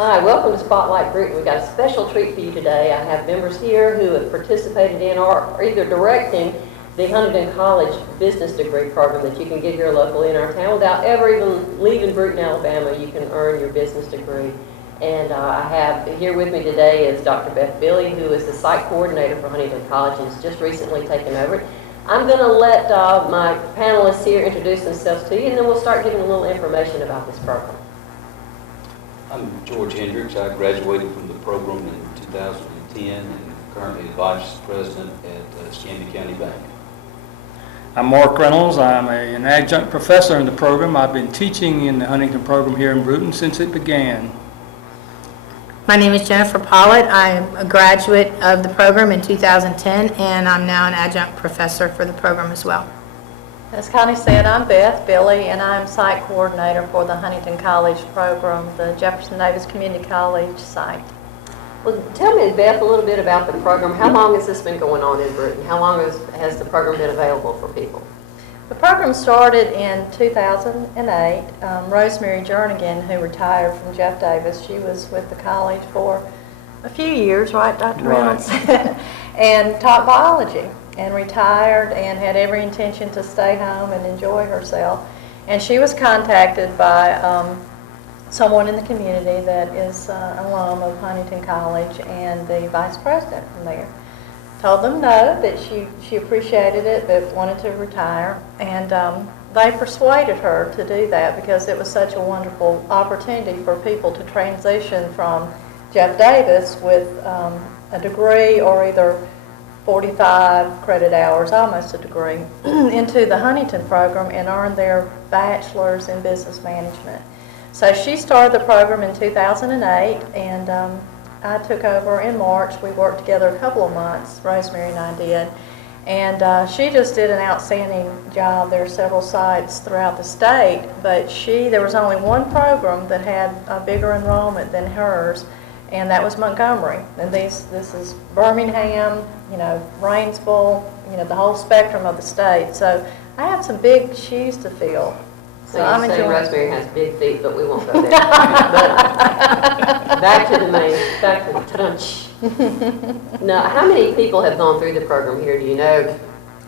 Hi, welcome to Spotlight Brewton. We've got a special treat for you today. I have members here who have participated in or are either directing the Huntingdon College business degree program that you can get here locally in our town without ever even leaving Brewton, Alabama. You can earn your business degree. And I have here with me today is Dr. Beth Billy, who is the site coordinator for Huntingdon College and has just recently taken over. I'm going to let my panelists here introduce themselves to you, and then we'll start giving a little information about this program. I'm George Hendricks. I graduated from the program in 2010 and currently the Vice President at Scandy County Bank. I'm Mark Reynolds. I'm an adjunct professor in the program. I've been teaching in the Huntingdon program here in Brewton since it began. My name is Jennifer Pollitt. I'm a graduate of the program in 2010, and I'm now an adjunct professor for the program as well. As Connie said, I'm Beth Billy, and I'm site coordinator for the Huntingdon College program, the Jefferson Davis Community College site. Well, tell me, Beth, a little bit about the program. How long has this been going on in Brewton? How long has the program been available for people? The program started in 2008. Rosemary Jernigan, who retired from Jeff Davis, she was with the college for a few years, right, Dr. Reynolds? And taught biology, and retired and had every intention to stay home and enjoy herself. And she was contacted by someone in the community that is an alum of Huntingdon College and the vice president from there. Told them no, that she appreciated it, but wanted to retire. And they persuaded her to do that because it was such a wonderful opportunity for people to transition from Jeff Davis with a degree or either 45 credit hours, almost a degree, into the Huntingdon program and earn their bachelor's in business management. So she started the program in 2008, and I took over in March. We worked together a couple of months, Rosemary and I did, and she just did an outstanding job. There are several sites throughout the state, but there was only one program that had a bigger enrollment than hers, and that was Montgomery. And this is Birmingham, Rainsville, the whole spectrum of the state. So I have some big shoes to fill. So I'm saying Rosemary has big feet, but we won't go there. Back to the ta-dunch. Now, how many people have gone through the program here? Do you know?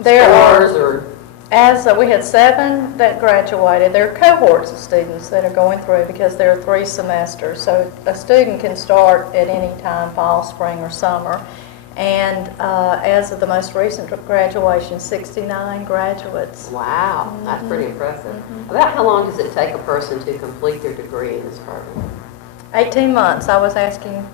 There Scores are. Or? As we had 7 that graduated. There are cohorts of students that are going through because there are 3 semesters. So a student can start at any time, fall, spring, or summer. And as of the most recent graduation, 69 graduates. Wow, that's pretty impressive. About how long does it take a person to complete their degree in this program? 18 months. I was asking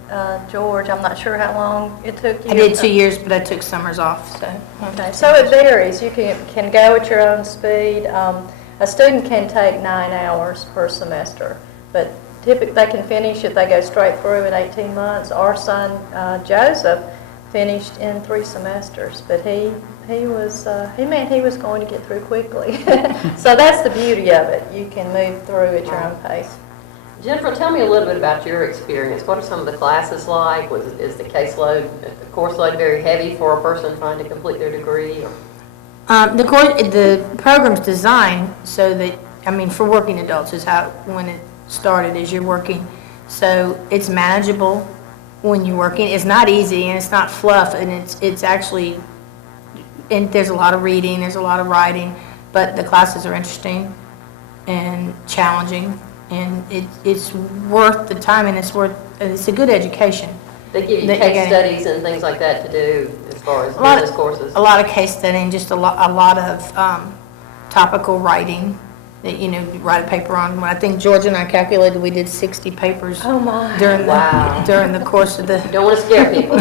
George, I'm not sure how long it took you. I did 2 years, but I took summers off. Okay, so it varies. You can go at your own speed. A student can take 9 hours per semester, but typically they can finish it. They go straight through in 18 months. Our son, Joseph, finished in 3 semesters, but he meant he was going to get through quickly. So that's the beauty of it. You can move through at your own pace. Jennifer, tell me a little bit about your experience. What are some of the classes like? Is the course load very heavy for a person trying to complete their degree? Or? The program's designed so that, for working adults is how, when it started, is you're working. So it's manageable when you're working. It's not easy and it's not fluff, and it's actually, and there's a lot of reading, there's a lot of writing, but the classes are interesting and challenging, and it's worth the time, and it's a good education. They give you case studies and things like that to do as far as business courses? A lot of case studying, just a lot of topical writing that, you write a paper on. I think George and I calculated we did 60 papers during the course of the... You don't want to scare people.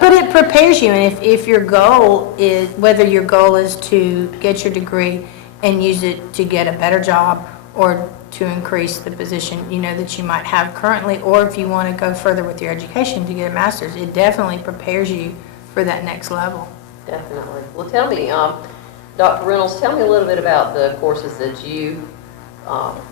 But it prepares you, and if your goal is, whether your goal is to get your degree and use it to get a better job or to increase the position, that you might have currently, or if you want to go further with your education to get a master's, it definitely prepares you for that next level. Definitely. Well, tell me, Dr. Reynolds, tell me a little bit about the courses that you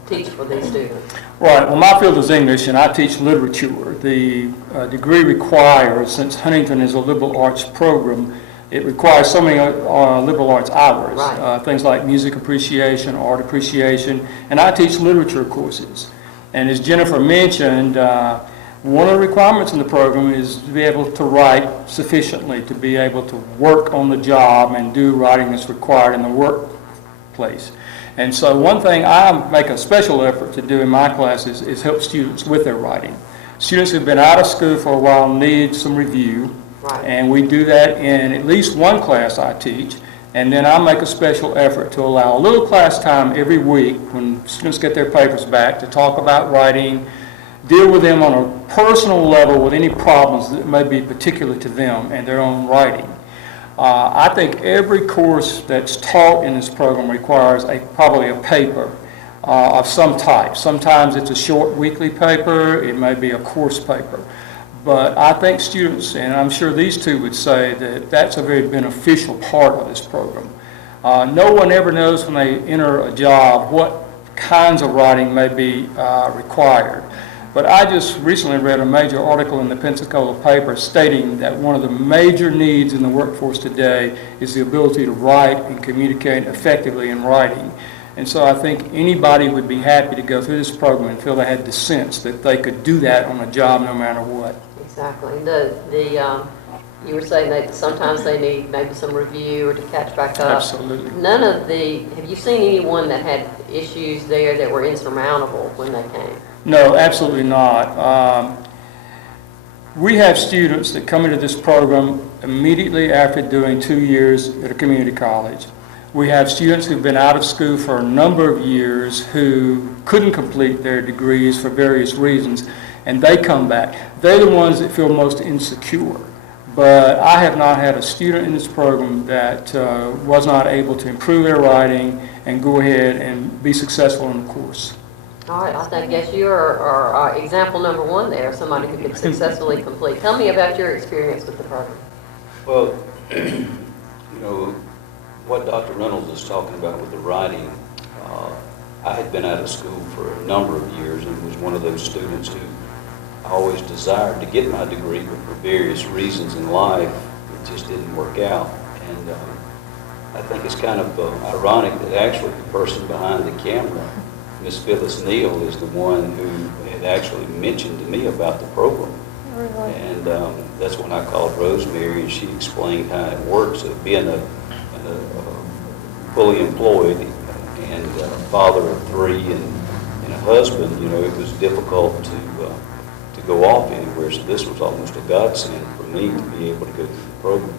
teach for these students. Right. Well, my field is English, and I teach literature. The degree requires, since Huntingdon is a liberal arts program, it requires so many liberal arts hours, right. Things like music appreciation, art appreciation, and I teach literature courses. And as Jennifer mentioned, one of the requirements in the program is to be able to write sufficiently, to be able to work on the job and do writing that's required in the workplace. And so one thing I make a special effort to do in my classes is help students with their writing. Students who've been out of school for a while need some review, Right. and we do that in at least one class I teach. And then I make a special effort to allow a little class time every week when students get their papers back to talk about writing, deal with them on a personal level with any problems that may be particular to them and their own writing. I think every course that's taught in this program requires probably a paper of some type. Sometimes it's a short weekly paper, it may be a course paper. But I think students, and I'm sure these two would say, that that's a very beneficial part of this program. No one ever knows when they enter a job what kinds of writing may be required. But I just recently read a major article in the Pensacola paper stating that one of the major needs in the workforce today is the ability to write and communicate effectively in writing. And so I think anybody would be happy to go through this program and feel they had the sense that they could do that on a job no matter what. Exactly. You were saying that sometimes they need maybe some review or to catch back up. Absolutely. Have you seen anyone that had issues there that were insurmountable when they came? No, absolutely not. We have students that come into this program immediately after doing 2 years at a community college. We have students who've been out of school for a number of years who couldn't complete their degrees for various reasons, and they come back. They're the ones that feel most insecure. But I have not had a student in this program that was not able to improve their writing and go ahead and be successful in the course. All right, I guess you are example number one there, somebody who could successfully complete. Tell me about your experience with the program. Well, you know, what Dr. Reynolds is talking about with the writing, I had been out of school for a number of years and was one of those students who always desired to get my degree, but for various reasons in life, it just didn't work out. And I think it's kind of ironic that actually the person behind the camera, Miss Phyllis Neal, is the one who had actually mentioned to me about the program. Really? And that's when I called Rosemary, and she explained how it works. So being a fully employed and father of 3 and a husband, you know, it was difficult to go off anywhere. So this was almost a godsend for me to be able to go through the program.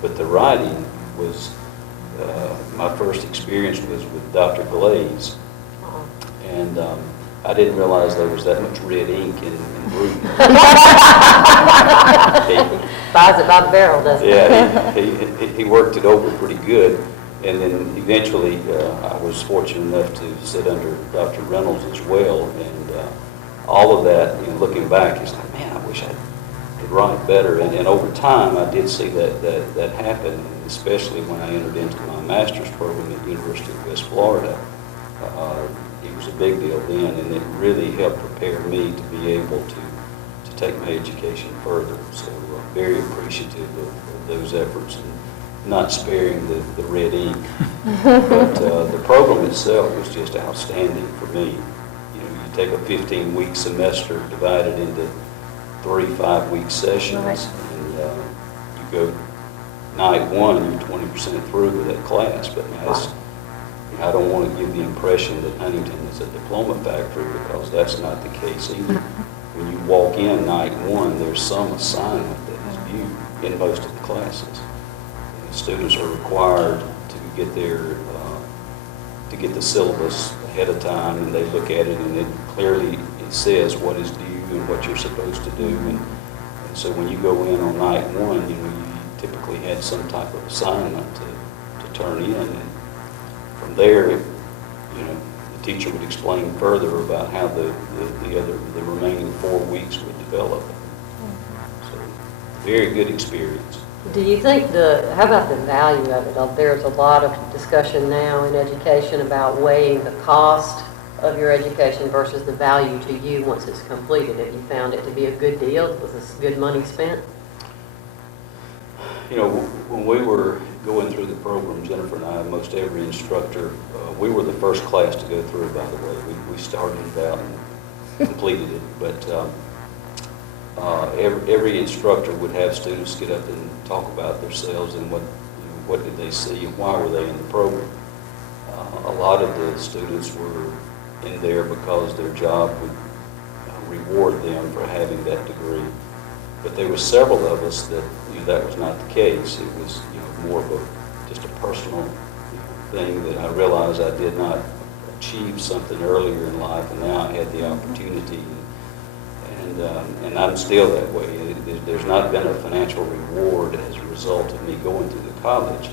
But the writing was, my first experience was with Dr. Glaze. And I didn't realize there was that much red ink in Brewton. Buys it by the barrel, doesn't it? Yeah, he worked it over pretty good. And then eventually I was fortunate enough to sit under Dr. Reynolds as well. And all of that, you know, looking back, it's like, man, I wish I could write better. And over time, I did see that happen, especially when I entered into my master's program at the University of West Florida. It was a big deal then, and it really helped prepare me to be able to take my education further. So very appreciative of those efforts and not sparing the red ink. But the program itself was just outstanding for me. You know, you take a 15-week semester divided into 3 5-week sessions, Right. and you go night 1, you're 20% through with that class. But now it's, I don't want to give the impression that Huntingdon is a diploma factory, because that's not the case either. When you walk in night 1, there's some assignment that is due in most of the classes. And students are required to get the syllabus ahead of time, and they look at it, and it says what is due and what you're supposed to do. And so when you go in on night 1, you know, you typically had some type of assignment to turn in. And from there, you know, the teacher would explain further about how the remaining 4 weeks would develop. So, very good experience. Do you think how about the value of it? There's a lot of discussion now in education about weighing the cost of your education versus the value to you once it's completed. Have you found it to be a good deal? Was this good money spent? You know, when we were going through the program, Jennifer and I, most every instructor, we were the first class to go through, by the way. We started about completed it. But every instructor would have students get up and talk about themselves and what did they see and why were they in the program. A lot of the students were in there because their job would reward them for having that degree. But there were several of us that that was not the case. It was more of just a personal thing that I realized I did not achieve something earlier in life, and now I had the opportunity. And I'm still that way. There's not been a financial reward as a result of me going to the college,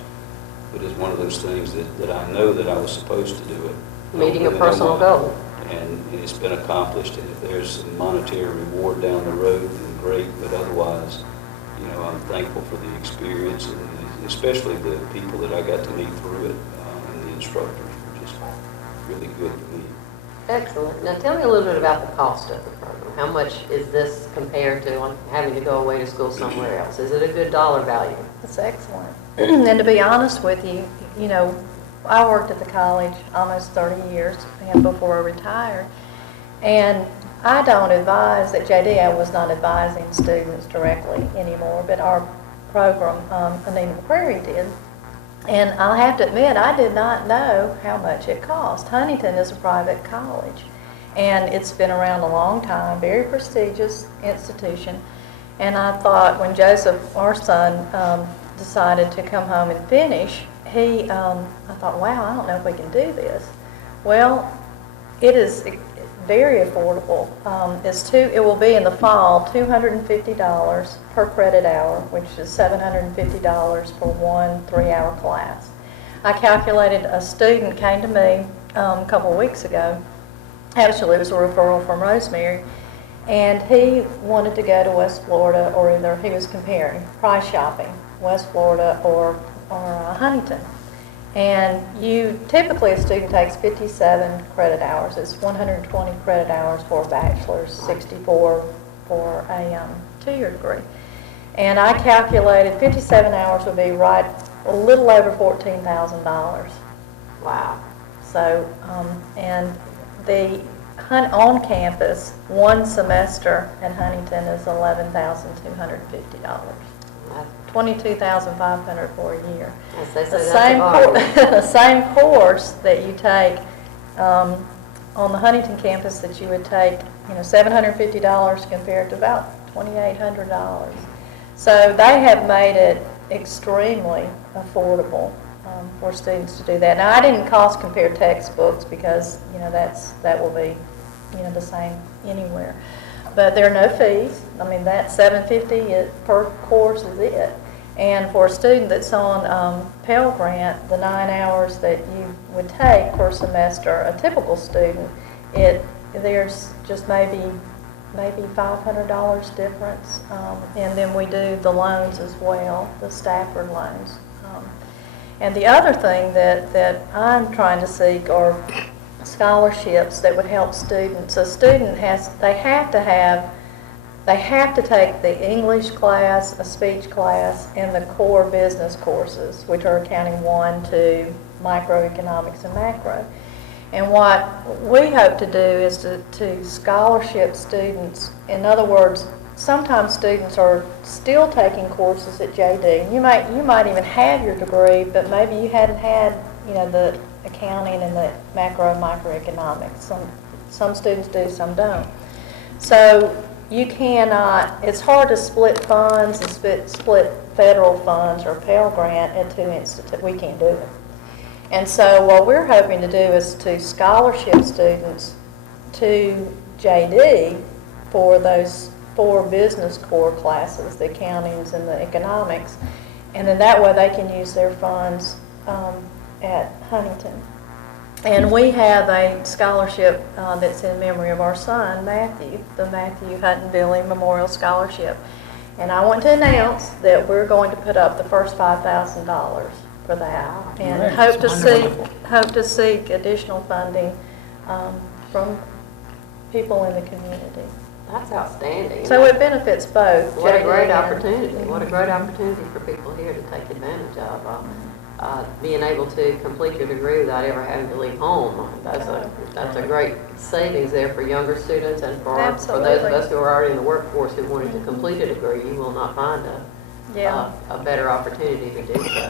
but it's one of those things that I know that I was supposed to do it. Meeting a personal goal. And it's been accomplished, and if there's some monetary reward down the road, then great, but otherwise, I'm thankful for the experience, and especially the people that I got to meet through it, and the instructors were just really good to me. Excellent. Now tell me a little bit about the cost of the program. How much is this compared to on having to go away to school somewhere else? Is it a good dollar value? That's excellent. And to be honest with you, I worked at the college almost 30 years before I retired. And I don't advise at JD, I was not advising students directly anymore, but our program, Huntingdon Prairie did. And I'll have to admit, I did not know how much it cost. Huntingdon is a private college, and it's been around a long time, very prestigious institution. And I thought when Joseph, our son, decided to come home and finish, I thought, wow, I don't know if we can do this. Well, it is very affordable. It will be in the fall, $250 per credit hour, which is $750 for one 3-hour class. I calculated, a student came to me a couple of weeks ago. Actually, it was a referral from Rosemary, and he wanted to go to West Florida, or either he was comparing price shopping, West Florida or Huntington. And typically a student takes 57 credit hours. It's 120 credit hours for a bachelor's, 64 for a 2-year degree. And I calculated 57 hours would be right a little over $14,000. Wow. So, and the on campus, one semester at Huntington is $11,250. $22,500 for a year. Yes, they say The that's same a bargain. the same course that you take on the Huntington campus that you would take, $750 compared to about $2,800. So they have made it extremely affordable for students to do that. Now, I didn't cost compare textbooks because that will be the same anywhere. But there are no fees. I mean, that $750 per course is it. And for a student that's on Pell Grant, the 9 hours that you would take per semester, a typical student, there's just maybe $500 difference. And then we do the loans as well, the Stafford loans. And the other thing that I'm trying to seek are scholarships that would help students. A student they have to take the English class, a speech class, and the core business courses, which are accounting 1, 2, microeconomics, and macro. And what we hope to do is to scholarship students. In other words, sometimes students are still taking courses at JD. You might even have your degree, but maybe you hadn't had the accounting and the macro and microeconomics. Some students do, some don't. So you cannot, it's hard to split funds and split federal funds or Pell Grant at 2 institutes. We can't do it. And so what we're hoping to do is to scholarship students to JD for those 4 business core classes, the accountings and the economics, and then that way they can use their funds at Huntington. And we have a scholarship that's in memory of our son, Matthew, the Matthew Hutton Billy Memorial Scholarship. And I want to announce that we're going to put up the first $5,000 for that, and Great. hope to seek additional funding from people in the community. That's outstanding. So it benefits both. What a JD great and- opportunity. What a great opportunity for people here to take advantage of. being able to complete your degree without ever having to leave home. That's a great savings there for younger students and for those of us who are already in the workforce who wanted to complete a degree. You will not find a better opportunity to do so.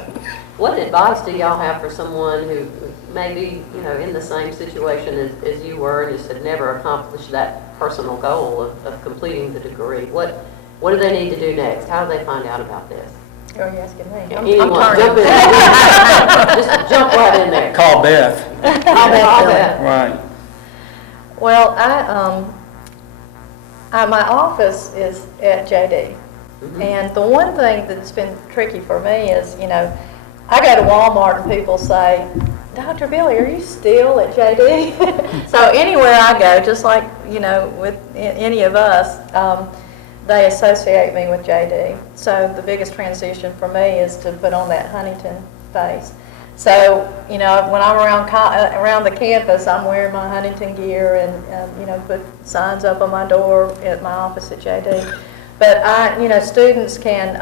What advice do y'all have for someone who may be, in the same situation as you were and just had never accomplished that personal goal of completing the degree? What do they need to do next? How do they find out about this? Oh, you're asking me. Anyone, jump in. Just jump right in there. Call Beth. Call Beth. Right. Well, my office is at JD. And the one thing that's been tricky for me is, I go to Walmart and people say, Dr. Billy, are you still at JD? So anywhere I go, just like, with any of us, they associate me with JD. So the biggest transition for me is to put on that Huntington face. So, when I'm around the campus, I'm wearing my Huntington gear and, put signs up on my door at my office at JD. But students can,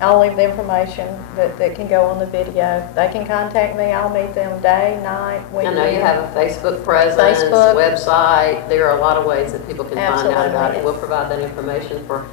I'll leave the information that can go on the video. They can contact me. I'll meet them day, night, weekend. I know you have a Facebook presence, website. There are a lot of ways that people can find out about it. We'll provide that information for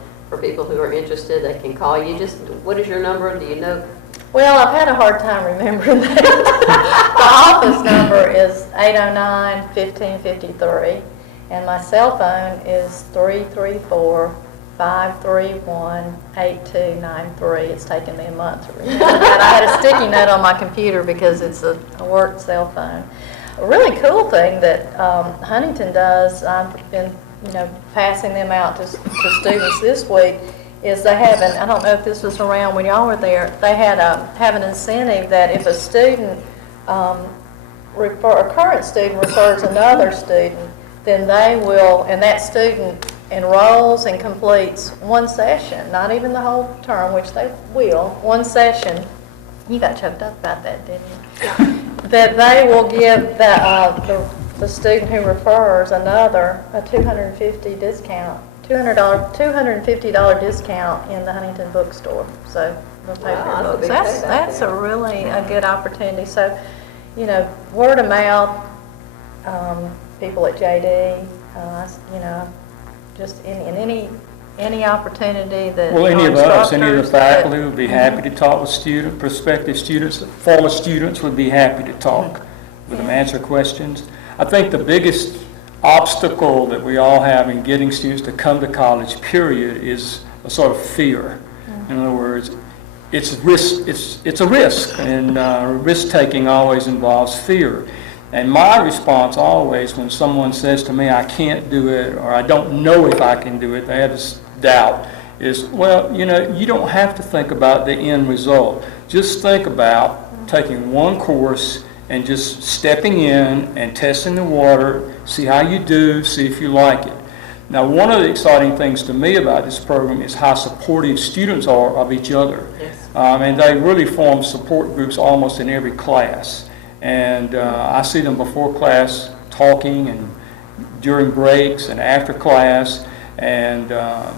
people who are interested. They can call you. What is your number? Do you know? Well, I've had a hard time remembering that. The office number is 809-1553, and my cell phone is 334 531-8293. It's taken me a month to remember that. I had a sticky note on my computer because it's a work cell phone. A really cool thing that Huntington does, I've been passing them out to students this week, is they have, and I don't know if this was around when y'all were there, they had have an incentive that if a student, a current student refers another student, then they will, and that student enrolls and completes one session, not even the whole term, which they will, one session. You got choked up about that, didn't you? Yeah. That they will give the student who refers another a $250 discount, $250 discount in the Huntington bookstore. So they'll pay for your books. That's a really a good opportunity. So, word of mouth, people at JD, just any opportunity that. Well, any of us, any of the faculty would be happy to talk with prospective students, former students would be happy to talk with them, answer questions. I think the biggest obstacle that we all have in getting students to come to college, period, is a sort of fear. In other words, it's a risk, and risk-taking always involves fear. And my response always when someone says to me, I can't do it, or I don't know if I can do it, they have this doubt, is, well, you don't have to think about the end result. Just think about taking one course and just stepping in and testing the water, see how you do, see if you like it. Now, one of the exciting things to me about this program is how supportive students are of each other. Yes. And they really form support groups almost in every class. And I see them before class talking and during breaks and after class, and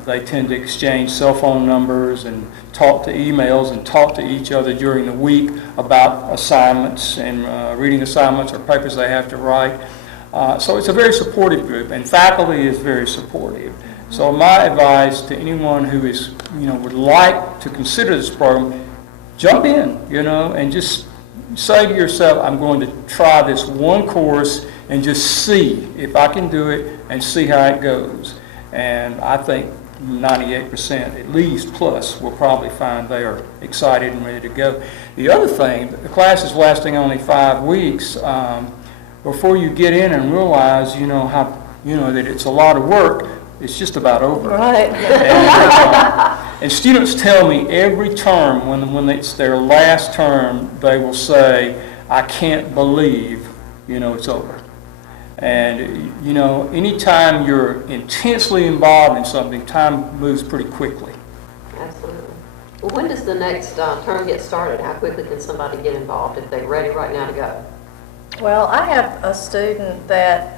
they tend to exchange cell phone numbers and talk to emails and talk to each other during the week about assignments and reading assignments or papers they have to write. So it's a very supportive group, and faculty is very supportive. So my advice to anyone who is, would like to consider this program, jump in, and just say to yourself, I'm going to try this one course and just see if I can do it and see how it goes. And I think 98% at least plus will probably find they are excited and ready to go. The other thing, the class is lasting only 5 weeks. Before you get in and realize, that it's a lot of work, it's just about over. Right. And students tell me every term, when it's their last term, they will say, I can't believe, it's over. And, anytime you're intensely involved in something, time moves pretty quickly. Absolutely. Well, when does the next term get started? How quickly can somebody get involved if they're ready right now to go? Well, I have a student that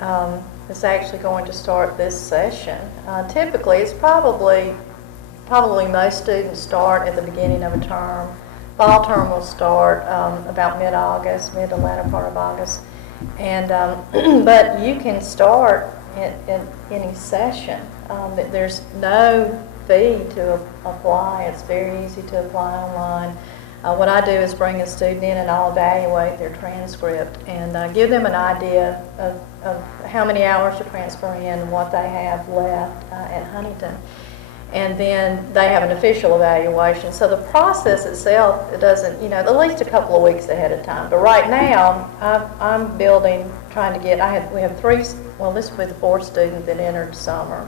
is actually going to start this session. Typically, it's probably most students start at the beginning of a term. fall term will start about mid-August, mid to latter part of August. And, but you can start in any session. There's no fee to apply. It's very easy to apply online. What I do is bring a student in and I'll evaluate their transcript and give them an idea of how many hours to transfer in, what they have left at Huntingdon. And then they have an official evaluation. So the process itself, it doesn't, at least a couple of weeks ahead of time. But right now, I'm building, trying to get, we have three, well, this will be the fourth student that entered summer.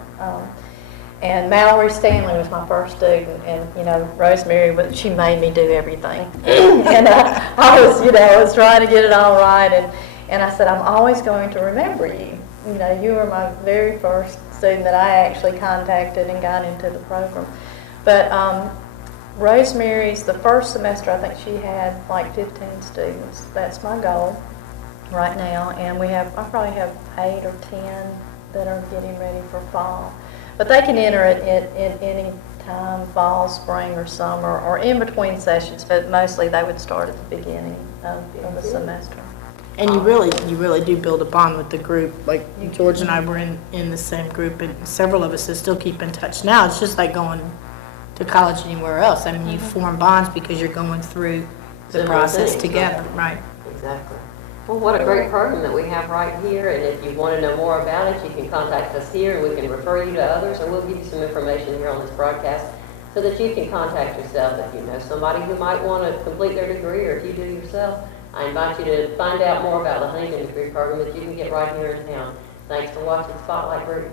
And Mallory Stanley was my first student, and Rosemary, she made me do everything. And I was trying to get it all right, and I said, I'm always going to remember you. You were my very first student that I actually contacted and got into the program. But Rosemary's, the first semester, I think she had like 15 students. That's my goal right now, and I probably have 8 or 10 that are getting ready for fall. But they can enter it in any time, fall, spring, or summer, or in between sessions, but mostly they would start at the beginning of the semester. And you really do build a bond with the group. Like George and I were in the same group, and several of us that still keep in touch now. It's just like going to college anywhere else. I mean, you form bonds because you're going through the process together, right? Exactly. Well, what a great program that we have right here, and if you want to know more about it, you can contact us here, and we can refer you to others, or we'll give you some information here on this broadcast so that you can contact yourself if you know somebody who might want to complete their degree, or if you do yourself. I invite you to find out more about the Huntingdon degree program that you can get right here in town. Thanks for watching Spotlight Brewton.